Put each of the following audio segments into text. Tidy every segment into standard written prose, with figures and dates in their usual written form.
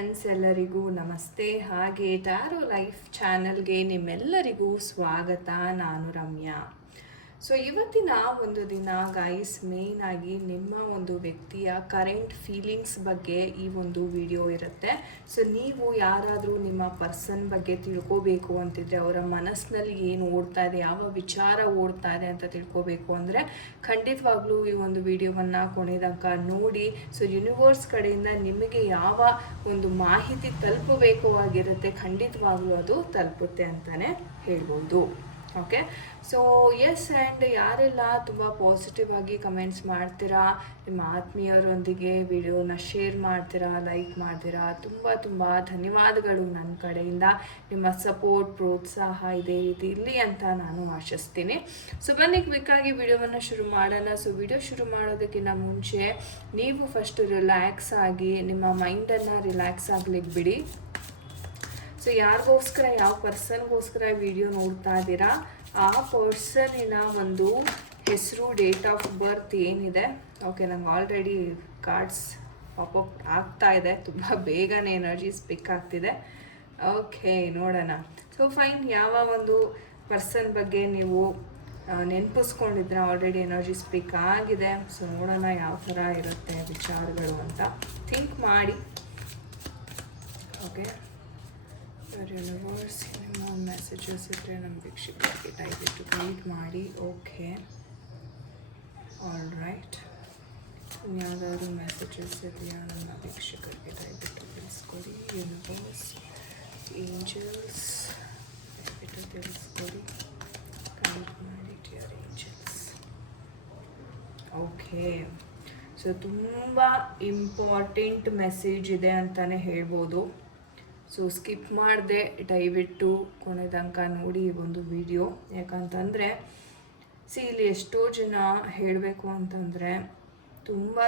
Friends, ಎಲ್ಲರಿಗೂ ನಮಸ್ತೆ. ಹಾಗೆ ಟ್ಯಾರೋ ಲೈಫ್ ಚಾನಲ್ಗೆ ನಿಮ್ಮೆಲ್ಲರಿಗೂ ಸ್ವಾಗತ. ನಾನು ರಮ್ಯಾ. ಸೊ ಇವತ್ತಿನ ಒಂದು ದಿನ ಗೈಸ್, ಮೇನ್ ಆಗಿ ನಿಮ್ಮ ಒಂದು ವ್ಯಕ್ತಿಯ ಕರೆಂಟ್ ಫೀಲಿಂಗ್ಸ್ ಬಗ್ಗೆ ಈ ಒಂದು ವಿಡಿಯೋ ಇರುತ್ತೆ. ಸೊ ನೀವು ಯಾರಾದರೂ ನಿಮ್ಮ ಪರ್ಸನ್ ಬಗ್ಗೆ ತಿಳ್ಕೋಬೇಕು ಅಂತಿದ್ರೆ, ಅವರ ಮನಸ್ಸಿನಲ್ಲಿ ಏನು ಓಡ್ತಾ ಇದೆ, ಯಾವ ವಿಚಾರ ಓಡ್ತಾ ಇದೆ ಅಂತ ತಿಳ್ಕೋಬೇಕು ಅಂದರೆ ಖಂಡಿತವಾಗ್ಲೂ ಈ ಒಂದು ವಿಡಿಯೋವನ್ನು ಕೊನೆ ತನಕ ನೋಡಿ. ಸೊ ಯೂನಿವರ್ಸ್ ಕಡೆಯಿಂದ ನಿಮಗೆ ಯಾವ ಒಂದು ಮಾಹಿತಿ ತಲುಪಬೇಕು ಆಗಿರುತ್ತೆ, ಖಂಡಿತವಾಗ್ಲೂ ಅದು ತಲುಪುತ್ತೆ ಅಂತಲೇ ಹೇಳ್ಬೋದು. ಓಕೆ, ಸೊ ಎಸ್, ಆ್ಯಂಡ್ ಯಾರೆಲ್ಲ ತುಂಬ ಪಾಸಿಟಿವ್ ಆಗಿ ಕಮೆಂಟ್ಸ್ ಮಾಡ್ತೀರಾ, ನಿಮ್ಮ ಆತ್ಮೀಯರೊಂದಿಗೆ ವಿಡಿಯೋನ ಶೇರ್ ಮಾಡ್ತೀರಾ, ಲೈಕ್ ಮಾಡ್ತೀರಾ, ತುಂಬ ಧನ್ಯವಾದಗಳು ನನ್ನ ಕಡೆಯಿಂದ. ನಿಮ್ಮ ಸಪೋರ್ಟ್, ಪ್ರೋತ್ಸಾಹ ಇದೇ ರೀತಿ ಇರಲಿ ಅಂತ ನಾನು ಆಶಿಸ್ತೀನಿ. ಸೊ ಬನ್ನಿ ಕ್ವಿಕ್ಕಾಗಿ ವಿಡಿಯೋವನ್ನು ಶುರು ಮಾಡೋಣ. ಸೊ ವಿಡಿಯೋ ಶುರು ಮಾಡೋದಕ್ಕಿಂತ ಮುಂಚೆ ನೀವು ಫಸ್ಟ್ ರಿಲ್ಯಾಕ್ಸ್ ಆಗಿ ನಿಮ್ಮ ಮೈಂಡನ್ನು ರಿಲ್ಯಾಕ್ಸ್ ಆಗ್ಲಿಕ್ಕೆ ಬಿಡಿ. ಸೊ ಯಾರಿಗೋಸ್ಕರ, ಯಾವ ಪರ್ಸನ್ಗೋಸ್ಕರ ವಿಡಿಯೋ ನೋಡ್ತಾ ಇದ್ದೀರಾ, ಆ ಪರ್ಸನಿನ ಒಂದು ಹೆಸರು, ಡೇಟ್ ಆಫ್ ಬರ್ತ್ ಏನಿದೆ. ಓಕೆ, ನಂಗೆ ಆಲ್ರೆಡಿ ಕಾರ್ಡ್ಸ್ ಪಾಪಪ್ ಆಗ್ತಾ ಇದೆ, ತುಂಬ ಬೇಗನೆ ಎನರ್ಜೀಸ್ ಪಿಕ್ ಆಗ್ತಿದೆ. ಓಕೆ, ನೋಡೋಣ. ಸೊ ಫೈನ್, ಯಾವ ಒಂದು ಪರ್ಸನ್ ಬಗ್ಗೆ ನೀವು ನೆನಪಿಸ್ಕೊಂಡಿದ್ರೆ ಆಲ್ರೆಡಿ ಎನರ್ಜೀಸ್ ಪಿಕ್ ಆಗಿದೆ. ಸೊ ನೋಡೋಣ ಯಾವ ಥರ ಇರುತ್ತೆ ವಿಚಾರಗಳು ಅಂತ ಥಿಂಕ್ ಮಾಡಿ. ಓಕೆ, ಯೂನಿವರ್ಸ್ ನಿಮ್ಮ ಮೆಸೇಜಸ್ ಇದ್ದರೆ ನಮ್ಮ ವೀಕ್ಷಕರಿಗೆ ದಯವಿಟ್ಟು ರೀಡ್ ಮಾಡಿ. Okay, all right. ಯಾವುದಾದ್ರು ಮೆಸೇಜಸ್ ಇದೆಯಾ ನಮ್ಮ ವೀಕ್ಷಕರಿಗೆ ದಯವಿಟ್ಟು ತಿಳಿಸ್ಕೊಡಿ. ಯೂನಿವರ್ಸ್, ಏಂಜಲ್ಸ್ ದಯವಿಟ್ಟು ತಿಳಿಸ್ಕೊಡಿ, ಕನೆಕ್ಟ್ ಮಾಡಿ ಡಿಯರ್ ಏಂಜಲ್ಸ್. ಓಕೆ, ಸೊ ತುಂಬ ಇಂಪಾರ್ಟೆಂಟ್ ಮೆಸೇಜ್ ಇದೆ ಅಂತಲೇ ಹೇಳ್ಬೋದು. ಸೊ ಸ್ಕಿಪ್ ಮಾಡದೆ ದಯವಿಟ್ಟು ಕೊನೆ ತನಕ ನೋಡಿ ಈ ಒಂದು ವಿಡಿಯೋ. ಯಾಕಂತಂದರೆ ಇಲ್ಲಿ ಎಷ್ಟೋ ಜನ ಹೇಳಬೇಕು ಅಂತಂದರೆ ತುಂಬ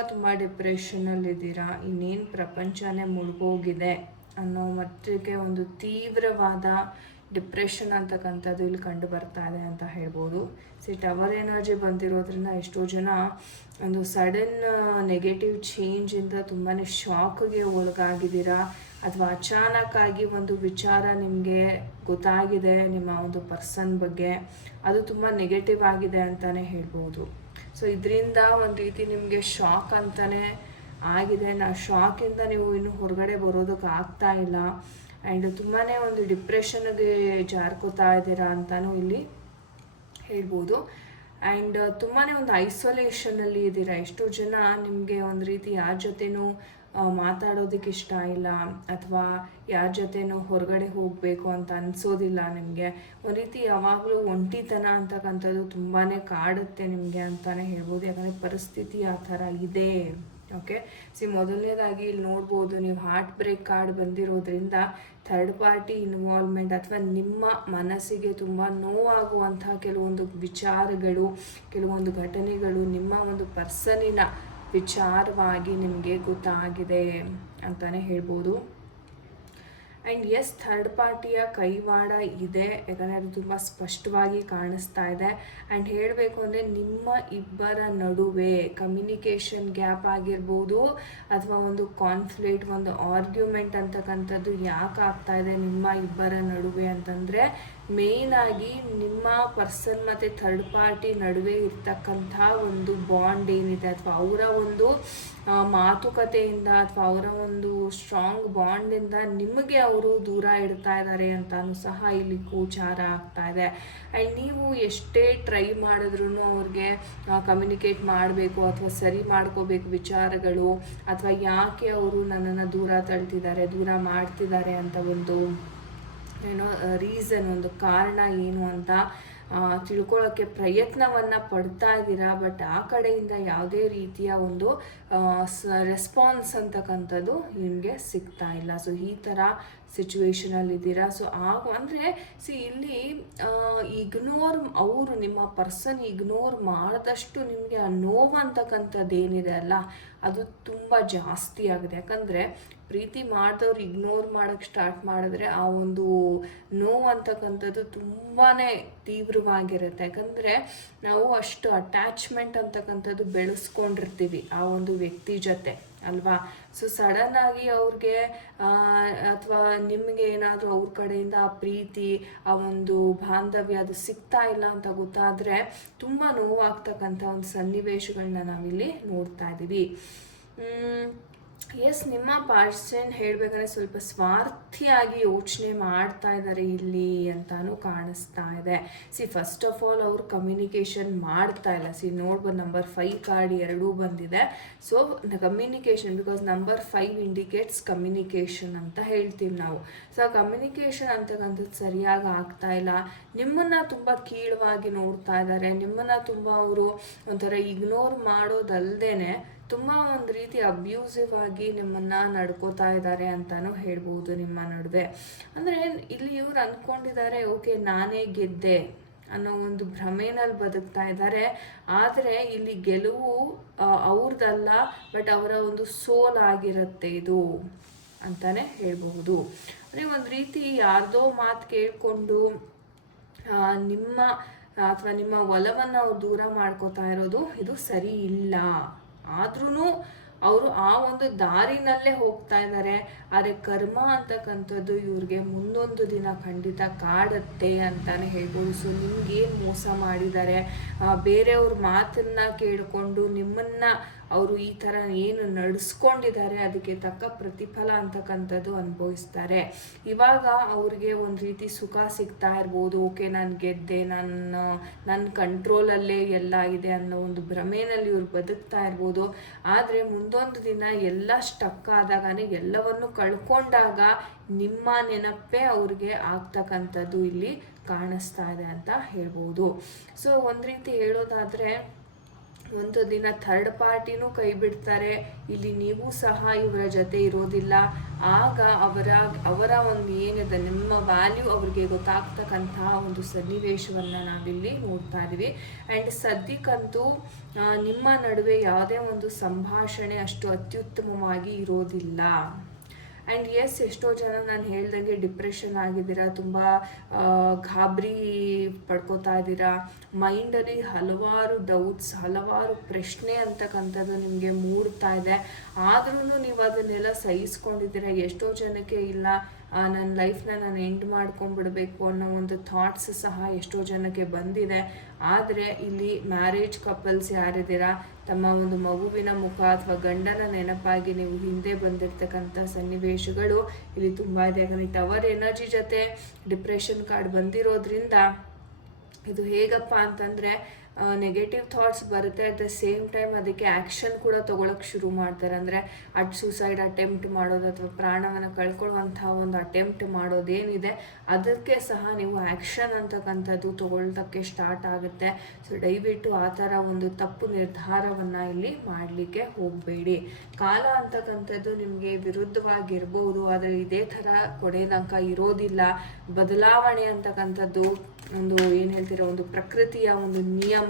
ಡಿಪ್ರೆಷನಲ್ಲಿದ್ದೀರಾ, ಇನ್ನೇನು ಪ್ರಪಂಚನೇ ಮುಳುಗೋಗಿದೆ ಅನ್ನೋ ಮಟ್ಟಿಗೆ ಒಂದು ತೀವ್ರವಾದ ಡಿಪ್ರೆಷನ್ ಅಂತಕ್ಕಂಥದ್ದು ಇಲ್ಲಿ ಕಂಡು ಬರ್ತಾ ಇದೆ ಅಂತ ಹೇಳ್ಬೋದು. ಟವರ್ ಎನರ್ಜಿ ಬಂದಿರೋದ್ರಿಂದ ಎಷ್ಟೋ ಜನ ಒಂದು ಸಡನ್ ನೆಗೆಟಿವ್ ಚೇಂಜಿಂದ ತುಂಬಾ ಶಾಕ್ಗೆ ಒಳಗಾಗಿದ್ದೀರಾ, ಅಥವಾ ಅಚಾನಕ್ಕಾಗಿ ಒಂದು ವಿಚಾರ ನಿಮಗೆ ಗೊತ್ತಾಗಿದೆ ನಿಮ್ಮ ಒಂದು ಪರ್ಸನ್ ಬಗ್ಗೆ, ಅದು ತುಂಬ ನೆಗೆಟಿವ್ ಆಗಿದೆ ಅಂತಲೇ ಹೇಳ್ಬೋದು. ಸೊ ಇದರಿಂದ ಒಂದು ರೀತಿ ನಿಮಗೆ ಶಾಕ್ ಅಂತಲೇ ಆಗಿದೆ. ಶಾಕಿಂದ ನೀವು ಇನ್ನೂ ಹೊರಗಡೆ ಬರೋದಕ್ಕೆ ಆಗ್ತಾ ಇಲ್ಲ, ಆ್ಯಂಡ್ ತುಂಬಾ ಒಂದು ಡಿಪ್ರೆಷನ್ಗೆ ಜಾರ್ಕೋತಾ ಇದ್ದೀರಾ ಅಂತಲೂ ಇಲ್ಲಿ ಹೇಳ್ಬೋದು. ಆ್ಯಂಡ್ ತುಂಬಾ ಒಂದು ಐಸೋಲೇಷನಲ್ಲಿ ಇದ್ದೀರಾ. ಎಷ್ಟೋ ಜನ ನಿಮಗೆ ಒಂದು ರೀತಿ ಯಾರ ಜೊತೆನೂ ಮಾತಾಡೋದಕ್ಕೆ ಇಷ್ಟ ಇಲ್ಲ, ಅಥವಾ ಯಾರ ಜೊತೆನೂ ಹೊರಗಡೆ ಹೋಗಬೇಕು ಅಂತ ಅನಿಸೋದಿಲ್ಲ ನಿಮಗೆ. ಒಂದು ರೀತಿ ಯಾವಾಗಲೂ ಒಂಟಿತನ ಅಂತಕ್ಕಂಥದ್ದು ತುಂಬಾ ಕಾಡುತ್ತೆ ನಿಮಗೆ ಅಂತಲೇ ಹೇಳ್ಬೋದು. ಯಾಕಂದರೆ ಪರಿಸ್ಥಿತಿ ಆ ಥರ ಇದೆ. ಓಕೆ, ಮೊದಲನೇದಾಗಿ ಇಲ್ಲಿ ನೋಡ್ಬೋದು, ನೀವು ಹಾರ್ಟ್ ಬ್ರೇಕ್ ಕಾರ್ಡ್ ಬಂದಿರೋದ್ರಿಂದ ಥರ್ಡ್ ಪಾರ್ಟಿ ಇನ್ವಾಲ್ವ್ಮೆಂಟ್ ಅಥವಾ ನಿಮ್ಮ ಮನಸ್ಸಿಗೆ ತುಂಬ ನೋವಾಗುವಂಥ ಕೆಲವೊಂದು ವಿಚಾರಗಳು, ಕೆಲವೊಂದು ಘಟನೆಗಳು ನಿಮ್ಮ ಒಂದು ಪರ್ಸನಿನ ವಿಚಾರವಾಗಿ ನಿಮಗೆ ಗೊತ್ತಾಗಿದೆ ಅಂತಲೇ ಹೇಳ್ಬೋದು. ಆ್ಯಂಡ್ ಎಸ್, ಥರ್ಡ್ ಪಾರ್ಟಿಯ ಕೈವಾಡ ಇದೆ, ಯಾಕಂದರೆ ಅದು ತುಂಬ ಸ್ಪಷ್ಟವಾಗಿ ಕಾಣಿಸ್ತಾ ಇದೆ. ಆ್ಯಂಡ್ ಹೇಳಬೇಕು ಅಂದರೆ ನಿಮ್ಮ ಇಬ್ಬರ ನಡುವೆ ಕಮ್ಯುನಿಕೇಷನ್ ಗ್ಯಾಪ್ ಆಗಿರ್ಬೋದು, ಅಥವಾ ಒಂದು ಕಾನ್ಫ್ಲಿಕ್ಟ್, ಒಂದು ಆರ್ಗ್ಯುಮೆಂಟ್ ಅಂತಕ್ಕಂಥದ್ದು ಯಾಕೆ ಆಗ್ತಾ ಇದೆ ನಿಮ್ಮ ಇಬ್ಬರ ನಡುವೆ ಅಂತಂದರೆ, ಮೇಯ್ನಾಗಿ ನಿಮ್ಮ ಪರ್ಸನ್ ಮತ್ತು ಥರ್ಡ್ ಪಾರ್ಟಿ ನಡುವೆ ಇರ್ತಕ್ಕಂಥ ಒಂದು ಬಾಂಡ್ ಏನಿದೆ, ಅಥವಾ ಅವರ ಒಂದು ಮಾತುಕತೆಯಿಂದ, ಅಥವಾ ಅವರ ಒಂದು ಸ್ಟ್ರಾಂಗ್ ಬಾಂಡಿಂದ ನಿಮಗೆ ಅವರು ದೂರ ಇಡ್ತಾ ಇದ್ದಾರೆ ಅಂತಾನು ಸಹ ಇಲ್ಲಿ ಗೋಚಾರ ಆಗ್ತಾ ಇದೆ. ಆ್ಯಂಡ್ ನೀವು ಎಷ್ಟೇ ಟ್ರೈ ಮಾಡಿದ್ರೂ ಅವ್ರಿಗೆ ಕಮ್ಯುನಿಕೇಟ್ ಮಾಡಬೇಕು ಅಥವಾ ಸರಿ ಮಾಡ್ಕೋಬೇಕು ವಿಚಾರಗಳು, ಅಥವಾ ಯಾಕೆ ಅವರು ನನ್ನನ್ನು ದೂರ ತಳ್ತಿದ್ದಾರೆ, ದೂರ ಮಾಡ್ತಿದ್ದಾರೆ ಅಂತ ಒಂದು ರೀಸನ್, ಒಂದು ಕಾರಣ ಏನು ಅಂತ ತಿಳ್ಕೊಳ್ಳೋಕ್ಕೆ ಪ್ರಯತ್ನವನ್ನು ಪಡ್ತಾ ಇದ್ದೀರಾ. ಬಟ್ ಆ ಕಡೆಯಿಂದ ಯಾವುದೇ ರೀತಿಯ ಒಂದು ರೆಸ್ಪಾನ್ಸ್ ಅಂತಕ್ಕಂಥದ್ದು ನಿಮಗೆ ಸಿಗ್ತಾ ಇಲ್ಲ. ಸೊ ಈ ಥರ ಸಿಚುವೇಶನಲ್ಲಿದ್ದೀರಾ. ಸೊ ಅಂದರೆ ಇಲ್ಲಿ ಅವರು ನಿಮ್ಮ ಪರ್ಸನ್ ಇಗ್ನೋರ್ ಮಾಡಿದಷ್ಟು ನಿಮಗೆ ಆ ನೋವು ಅಂತಕ್ಕಂಥದ್ದು ಏನಿದೆ ಅಲ್ಲ, ಅದು ತುಂಬ ಜಾಸ್ತಿ ಆಗಿದೆ. ಯಾಕಂದರೆ ಪ್ರೀತಿ ಮಾಡಿದವ್ರು ಇಗ್ನೋರ್ ಮಾಡೋಕ್ಕೆ ಸ್ಟಾರ್ಟ್ ಮಾಡಿದ್ರೆ ಆ ಒಂದು ನೋವು ಅಂತಕ್ಕಂಥದ್ದು ತುಂಬಾ ತೀವ್ರವಾಗಿರುತ್ತೆ. ಯಾಕಂದರೆ ನಾವು ಅಷ್ಟು ಅಟ್ಯಾಚ್ಮೆಂಟ್ ಅಂತಕ್ಕಂಥದ್ದು ಬೆಳೆಸ್ಕೊಂಡಿರ್ತೀವಿ ಆ ಒಂದು ವ್ಯಕ್ತಿ ಜೊತೆ. ಅಲ್ವಾ? ಸೊ ಸಡನ್ನಾಗಿ ಅವ್ರಿಗೆ ಅಥವಾ ನಿಮಗೆ ಏನಾದರೂ ಅವ್ರ ಕಡೆಯಿಂದ ಆ ಪ್ರೀತಿ, ಆ ಒಂದು ಬಾಂಧವ್ಯ ಅದು ಸಿಗ್ತಾ ಇಲ್ಲ ಅಂತ ಗೊತ್ತಾದರೆ ತುಂಬ ನೋವಾಗ್ತಕ್ಕಂಥ ಒಂದು ಸನ್ನಿವೇಶಗಳನ್ನ ನಾವಿಲ್ಲಿ ನೋಡ್ತಾ ಇದ್ದೀವಿ. ಎಸ್, ನಿಮ್ಮ ಪರ್ಸನ್ ಹೇಳಬೇಕಂದ್ರೆ ಸ್ವಲ್ಪ ಸ್ವಾರ್ಥಿಯಾಗಿ ಯೋಚನೆ ಮಾಡ್ತಾ ಇದ್ದಾರೆ ಇಲ್ಲಿ ಅಂತಾನು ಕಾಣಿಸ್ತಾ ಇದೆ. ಫಸ್ಟ್ ಆಫ್ ಆಲ್ ಅವರು ಕಮ್ಯುನಿಕೇಷನ್ ಮಾಡ್ತಾ ಇಲ್ಲ. ನೋಡ್ಬೋದು ನಂಬರ್ 5 ಕಾರ್ಡ್ ಎರಡೂ ಬಂದಿದೆ. So communication, because number 5 indicates communication ಅಂತ ಹೇಳ್ತೀವಿ ನಾವು. ಸೊ ಕಮ್ಯುನಿಕೇಷನ್ ಅಂತಕ್ಕಂಥದ್ದು ಸರಿಯಾಗಿ ಆಗ್ತಾ ಇಲ್ಲ. ನಿಮ್ಮನ್ನು ತುಂಬ ಕೀಳವಾಗಿ ನೋಡ್ತಾ ಇದ್ದಾರೆ. ನಿಮ್ಮನ್ನು ತುಂಬ ಅವರು ಒಂಥರ ಇಗ್ನೋರ್ ಮಾಡೋದಲ್ದೇನೆ ತುಂಬ ಒಂದು ರೀತಿ ಅಬ್ಯೂಸಿವ್ ಆಗಿ ನಿಮ್ಮನ್ನು ನಡ್ಕೋತಾ ಇದ್ದಾರೆ ಅಂತಲೂ ಹೇಳ್ಬೋದು ನಿಮ್ಮ ನಡುವೆ. ಅಂದರೆ ಇಲ್ಲಿ ಇವ್ರು ಅಂದ್ಕೊಂಡಿದ್ದಾರೆ, ಓಕೆ ನಾನೇ ಗೆದ್ದೆ ಅನ್ನೋ ಒಂದು ಭ್ರಮೆನಲ್ಲಿ ಬದುಕ್ತಾ ಇದ್ದಾರೆ. ಆದರೆ ಇಲ್ಲಿ ಗೆಲುವು ಅವ್ರದ್ದಲ್ಲ, ಬಟ್ ಅವರ ಒಂದು ಸೋಲಾಗಿರುತ್ತೆ ಇದು ಅಂತಲೇ ಹೇಳ್ಬಹುದು. ಅಂದರೆ ಒಂದು ರೀತಿ ಯಾರ್ದೋ ಮಾತು ಕೇಳಿಕೊಂಡು ನಿಮ್ಮ ಅಥವಾ ನಿಮ್ಮ ಒಲವನ್ನು ಅವ್ರು ದೂರ ಮಾಡ್ಕೋತಾ ಇರೋದು ಇದು ಸರಿ ಇಲ್ಲ. ಆದ್ರೂ ಅವರು ಆ ಒಂದು ದಾರಿನಲ್ಲೇ ಹೋಗ್ತಾ ಇದ್ದಾರೆ. ಆದರೆ ಕರ್ಮ ಅಂತಕ್ಕಂಥದ್ದು ಇವ್ರಿಗೆ ಮುಂದೊಂದು ದಿನ ಖಂಡಿತ ಕಾಡುತ್ತೆ ಅಂತಾನೆ ಹೇಳ್ಬೋದು. ಸೊ ನಿಮ್ಗೇನು ಮೋಸ ಮಾಡಿದ್ದಾರೆ, ಬೇರೆಯವ್ರ ಮಾತನ್ನ ಕೇಳಿಕೊಂಡು ನಿಮ್ಮನ್ನು ಅವರು ಈ ಥರ ಏನು ನಡೆಸ್ಕೊಂಡಿದ್ದಾರೆ ಅದಕ್ಕೆ ತಕ್ಕ ಪ್ರತಿಫಲ ಅಂತಕ್ಕಂಥದ್ದು ಅನುಭವಿಸ್ತಾರೆ. ಇವಾಗ ಅವ್ರಿಗೆ ಒಂದು ರೀತಿ ಸುಖ ಸಿಗ್ತಾ ಇರ್ಬೋದು. ಓಕೆ ನಾನು ಗೆದ್ದೆ, ನನ್ನ ಕಂಟ್ರೋಲಲ್ಲೇ ಎಲ್ಲ ಇದೆ ಅನ್ನೋ ಒಂದು ಭ್ರಮೆಯಲ್ಲಿ ಇವ್ರು ಬದುಕ್ತಾ ಇರ್ಬೋದು. ಆದರೆ ಮುಂದೊಂದು ದಿನ ಎಲ್ಲ ಸ್ಟಕ್ ಆದಾಗನೇ, ಎಲ್ಲವನ್ನು ಕಳ್ಕೊಂಡಾಗ ನಿಮ್ಮ ನೆನಪೇ ಅವ್ರಿಗೆ ಆಗ್ತಕ್ಕಂಥದ್ದು ಇಲ್ಲಿ ಕಾಣಿಸ್ತಾ ಇದೆ ಅಂತ ಹೇಳ್ಬೋದು. ಸೊ ಒಂದು ರೀತಿ ಹೇಳೋದಾದರೆ ಒಂದು ದಿನ ಥರ್ಡ್ ಪಾರ್ಟಿನೂ ಕೈ ಬಿಡ್ತಾರೆ. ಇಲ್ಲಿ ನೀವು ಸಹ ಇವರ ಜೊತೆ ಇರೋದಿಲ್ಲ. ಆಗ ಅವರ ಒಂದು ಏನಿದೆ ನಿಮ್ಮ ವ್ಯಾಲ್ಯೂ ಅವ್ರಿಗೆ ಗೊತ್ತಾಗ್ತಕ್ಕಂತಹ ಒಂದು ಸನ್ನಿವೇಶವನ್ನು ನಾವಿಲ್ಲಿ ನೋಡ್ತಾ ಇದ್ದೀವಿ. ಆ್ಯಂಡ್ ಸದ್ಯಕ್ಕಂತೂ ನಿಮ್ಮ ನಡುವೆ ಯಾವುದೇ ಒಂದು ಸಂಭಾಷಣೆ ಅಷ್ಟು ಅತ್ಯುತ್ತಮವಾಗಿ ಇರೋದಿಲ್ಲ. ಆ್ಯಂಡ್ ಎಸ್, ಎಷ್ಟೋ ಜನ ನಾನು ಹೇಳ್ದಂಗೆ ಡಿಪ್ರೆಷನ್ ಆಗಿದ್ದೀರಾ, ತುಂಬ ಗಾಬರಿ ಪಡ್ಕೋತಾ ಇದ್ದೀರಾ. ಮೈಂಡಲ್ಲಿ ಹಲವಾರು ಡೌಟ್ಸ್, ಹಲವಾರು ಪ್ರಶ್ನೆ ಅಂತಕ್ಕಂಥದ್ದು ನಿಮಗೆ ಮೂಡ್ತಾ ಇದೆ. ಆದ್ರೂ ನೀವು ಅದನ್ನೆಲ್ಲ ಸಹಿಸ್ಕೊಂಡಿದ್ದೀರಾ. ಎಷ್ಟೋ ಜನಕ್ಕೆ ಇಲ್ಲ, ನನ್ನ ಲೈಫ್ನ ನಾನು ಎಂಡ್ ಮಾಡ್ಕೊಂಡ್ಬಿಡ್ಬೇಕು ಅನ್ನೋ ಒಂದು ಥಾಟ್ಸ್ ಸಹ ಎಷ್ಟೋ ಜನಕ್ಕೆ ಬಂದಿದೆ. ಆದರೆ ಇಲ್ಲಿ ಮ್ಯಾರೇಜ್ ಕಪಲ್ಸ್ ಯಾರಿದ್ದೀರಾ, ತಮ್ಮ ಒಂದು ಮಗುವಿನ ಮುಖ ಅಥವಾ ಗಂಡನ ನೆನಪಾಗಿ ನೀವು ಹಿಂದೆ ಬಂದಿರತಕ್ಕಂಥ ಸನ್ನಿವೇಶಗಳು ಇಲ್ಲಿ ತುಂಬ ಇದೆ. ಯಾಕಂದರೆ ಟವರ್ ಎನರ್ಜಿ ಜೊತೆ ಡಿಪ್ರೆಷನ್ ಕಾರ್ಡ್ ಬಂದಿರೋದ್ರಿಂದ ಇದು ಹೇಗಪ್ಪ ಅಂತಂದರೆ ನೆಗೆಟಿವ್ ಥಾಟ್ಸ್ ಬರುತ್ತೆ. ಅಟ್ ದ ಸೇಮ್ ಟೈಮ್ ಅದಕ್ಕೆ ಆ್ಯಕ್ಷನ್ ಕೂಡ ತೊಗೊಳಕ್ಕೆ ಶುರು ಮಾಡ್ತಾರೆ. ಅಂದರೆ ಸೂಸೈಡ್ ಅಟೆಂಪ್ಟ್ ಮಾಡೋದು ಅಥವಾ ಪ್ರಾಣವನ್ನು ಕಳ್ಕೊಳ್ಳುವಂಥ ಒಂದು ಅಟೆಂಪ್ಟ್ ಮಾಡೋದೇನಿದೆ ಅದಕ್ಕೆ ಸಹ ನೀವು ಆ್ಯಕ್ಷನ್ ಅಂತಕ್ಕಂಥದ್ದು ತೊಗೊಳ್ಳೋದಕ್ಕೆ ಸ್ಟಾರ್ಟ್ ಆಗುತ್ತೆ. ಸೊ ದಯವಿಟ್ಟು ಆ ಥರ ಒಂದು ತಪ್ಪು ನಿರ್ಧಾರವನ್ನು ಇಲ್ಲಿ ಮಾಡಲಿಕ್ಕೆ ಹೋಗಬೇಡಿ. ಕಾಲ ಅಂತಕ್ಕಂಥದ್ದು ನಿಮಗೆ ವಿರುದ್ಧವಾಗಿರ್ಬೋದು, ಆದರೆ ಇದೇ ಥರ ಕೊನೆತನಕ ಇರೋದಿಲ್ಲ. ಬದಲಾವಣೆ ಅಂತಕ್ಕಂಥದ್ದು ಒಂದು ಏನು ಹೇಳ್ತೀರೋ ಒಂದು ಪ್ರಕೃತಿಯ ಒಂದು ನಿಯಮ.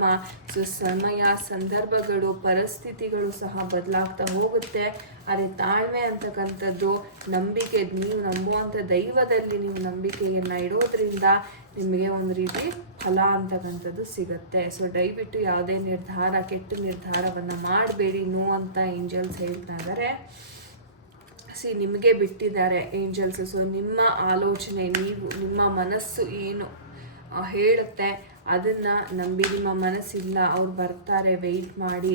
ಸೊ ಸಮಯ, ಸಂದರ್ಭಗಳು, ಪರಿಸ್ಥಿತಿಗಳು ಸಹ ಬದಲಾಗ್ತಾ ಹೋಗುತ್ತೆ. ಆದರೆ ತಾಳ್ಮೆ ಅಂತಕ್ಕಂಥದ್ದು, ನಂಬಿಕೆ, ನೀವು ನಂಬುವಂಥ ದೈವದಲ್ಲಿ ನೀವು ನಂಬಿಕೆಯನ್ನು ಇಡೋದ್ರಿಂದ ನಿಮಗೆ ಒಂದು ರೀತಿ ಫಲ ಅಂತಕ್ಕಂಥದ್ದು ಸಿಗುತ್ತೆ. ಸೊ ದಯವಿಟ್ಟು ಯಾವುದೇ ನಿರ್ಧಾರ, ಕೆಟ್ಟ ನಿರ್ಧಾರವನ್ನು ಮಾಡಬೇಡಿ. ನೋ ಅಂತ ಏಂಜಲ್ಸ್ ಹೇಳ್ತಾ ಇದ್ದಾರೆ. ನಿಮಗೆ ಬಿಟ್ಟಿದ್ದಾರೆ ಏಂಜಲ್ಸ್. ಸೊ ನಿಮ್ಮ ಆಲೋಚನೆ, ನಿಮ್ಮ ಮನಸ್ಸು ಏನು ಹೇಳುತ್ತೆ ಅದನ್ನು ನಂಬಿ. ನಿಮ್ಮ ಮನಸ್ಸಿಲ್ಲ, ಅವ್ರು ಬರ್ತಾರೆ, ವೆಯ್ಟ್ ಮಾಡಿ.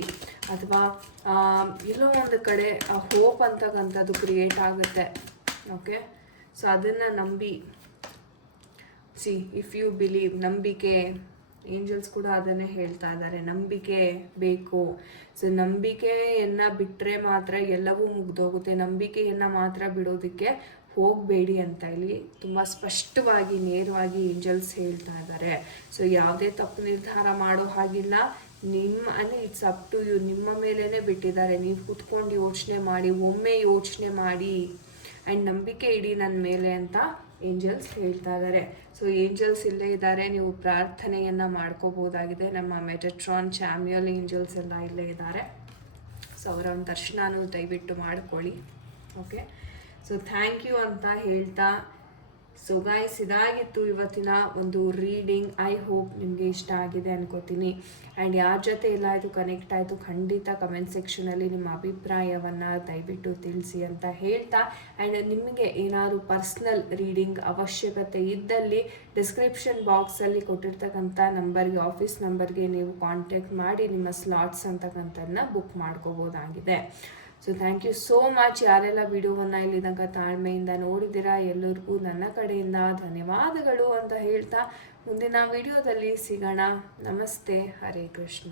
ಅಥವಾ ಎಲ್ಲೋ ಒಂದು ಕಡೆ ಹೋಪ್ ಅಂತಕ್ಕಂಥದ್ದು ಕ್ರಿಯೇಟ್ ಆಗುತ್ತೆ. ಓಕೆ, ಸೊ ಅದನ್ನು ನಂಬಿ. ಇಫ್ ಯು ಬಿಲೀವ್, ನಂಬಿಕೆ, ಏಂಜಲ್ಸ್ ಕೂಡ ಅದನ್ನೇ ಹೇಳ್ತಾ ಇದ್ದಾರೆ, ನಂಬಿಕೆ ಬೇಕು. ಸೊ ನಂಬಿಕೆಯನ್ನು ಬಿಟ್ಟರೆ ಮಾತ್ರ ಎಲ್ಲವೂ ಮುಗ್ದೋಗುತ್ತೆ. ನಂಬಿಕೆಯನ್ನು ಮಾತ್ರ ಬಿಡೋದಕ್ಕೆ ಹೋಗಬೇಡಿ ಅಂತ ಇಲ್ಲಿ ತುಂಬ ಸ್ಪಷ್ಟವಾಗಿ, ನೇರವಾಗಿ ಏಂಜಲ್ಸ್ ಹೇಳ್ತಾ ಇದ್ದಾರೆ. ಸೊ ಯಾವುದೇ ತಪ್ಪು ನಿರ್ಧಾರ ಮಾಡೋ ಹಾಗಿಲ್ಲ. ಇಟ್ಸ್ ಅಪ್ ಟು ಯು, ನಿಮ್ಮ ಮೇಲೇ ಬಿಟ್ಟಿದ್ದಾರೆ. ನೀವು ಕುತ್ಕೊಂಡು ಯೋಚನೆ ಮಾಡಿ, ಒಮ್ಮೆ ಯೋಚನೆ ಮಾಡಿ ಆ್ಯಂಡ್ ನಂಬಿಕೆ ಇಡಿ ನನ್ನ ಮೇಲೆ ಅಂತ ಏಂಜಲ್ಸ್ ಹೇಳ್ತಾ ಇದ್ದಾರೆ. ಸೊ ಏಂಜಲ್ಸ್ ಇಲ್ಲೇ ಇದ್ದಾರೆ, ನೀವು ಪ್ರಾರ್ಥನೆಯನ್ನು ಮಾಡ್ಕೋಬೋದಾಗಿದೆ. ನಮ್ಮ ಮೆಟಟ್ರಾನ್, ಚಾಮ್ಯುಯಲ್ ಏಂಜಲ್ಸ್ ಎಲ್ಲ ಇಲ್ಲೇ ಇದ್ದಾರೆ. ಸೊ ಅವರ ಒಂದು ದರ್ಶನನೂ ದಯವಿಟ್ಟು ಮಾಡ್ಕೊಳ್ಳಿ. ಓಕೆ, ಸೊ ಥ್ಯಾಂಕ್ ಯು ಅಂತ ಹೇಳ್ತಾ ಸೊ ಗೈಸ್, ಇದಾಗಿತ್ತು ಇವತ್ತಿನ ಒಂದು ರೀಡಿಂಗ್. ಐ ಹೋಪ್ ನಿಮಗೆ ಇಷ್ಟ ಆಗಿದೆ ಅನ್ಕೋತೀನಿ. ಆ್ಯಂಡ್ ಯಾರ ಜೊತೆ ಎಲ್ಲ ಇದು ಕನೆಕ್ಟ್ ಆಯಿತು ಖಂಡಿತ ಕಮೆಂಟ್ ಸೆಕ್ಷನಲ್ಲಿ ನಿಮ್ಮ ಅಭಿಪ್ರಾಯವನ್ನು ದಯವಿಟ್ಟು ತಿಳಿಸಿ ಅಂತ ಹೇಳ್ತಾ, ಆ್ಯಂಡ್ ನಿಮಗೆ ಏನಾದರೂ ಪರ್ಸ್ನಲ್ ರೀಡಿಂಗ್ ಅವಶ್ಯಕತೆ ಇದ್ದಲ್ಲಿ ಡಿಸ್ಕ್ರಿಪ್ಷನ್ ಬಾಕ್ಸಲ್ಲಿ ಕೊಟ್ಟಿರ್ತಕ್ಕಂಥ ನಂಬರ್ಗೆ, ಆಫೀಸ್ ನಂಬರ್ಗೆ ನೀವು ಕಾಂಟ್ಯಾಕ್ಟ್ ಮಾಡಿ ನಿಮ್ಮ ಸ್ಲಾಟ್ಸ್ ಅಂತಕ್ಕಂಥದ್ದನ್ನ ಬುಕ್ ಮಾಡ್ಕೋಬೋದಾಗಿದೆ. So thank you so much. ಯಾರೆಲ್ಲ ವಿಡಿಯೋವನ್ನು ಇಲ್ಲಿ ತನಕ ತಾಳ್ಮೆಯಿಂದ ನೋಡಿದ್ದೀರಾ ಎಲ್ಲರಿಗೂ ನನ್ನ ಕಡೆಯಿಂದ ಧನ್ಯವಾದಗಳು ಅಂತ ಹೇಳ್ತಾ ಮುಂದಿನ ವಿಡಿಯೋದಲ್ಲಿ ಸಿಗೋಣ. ನಮಸ್ತೆ. ಹರೇ ಕೃಷ್ಣ.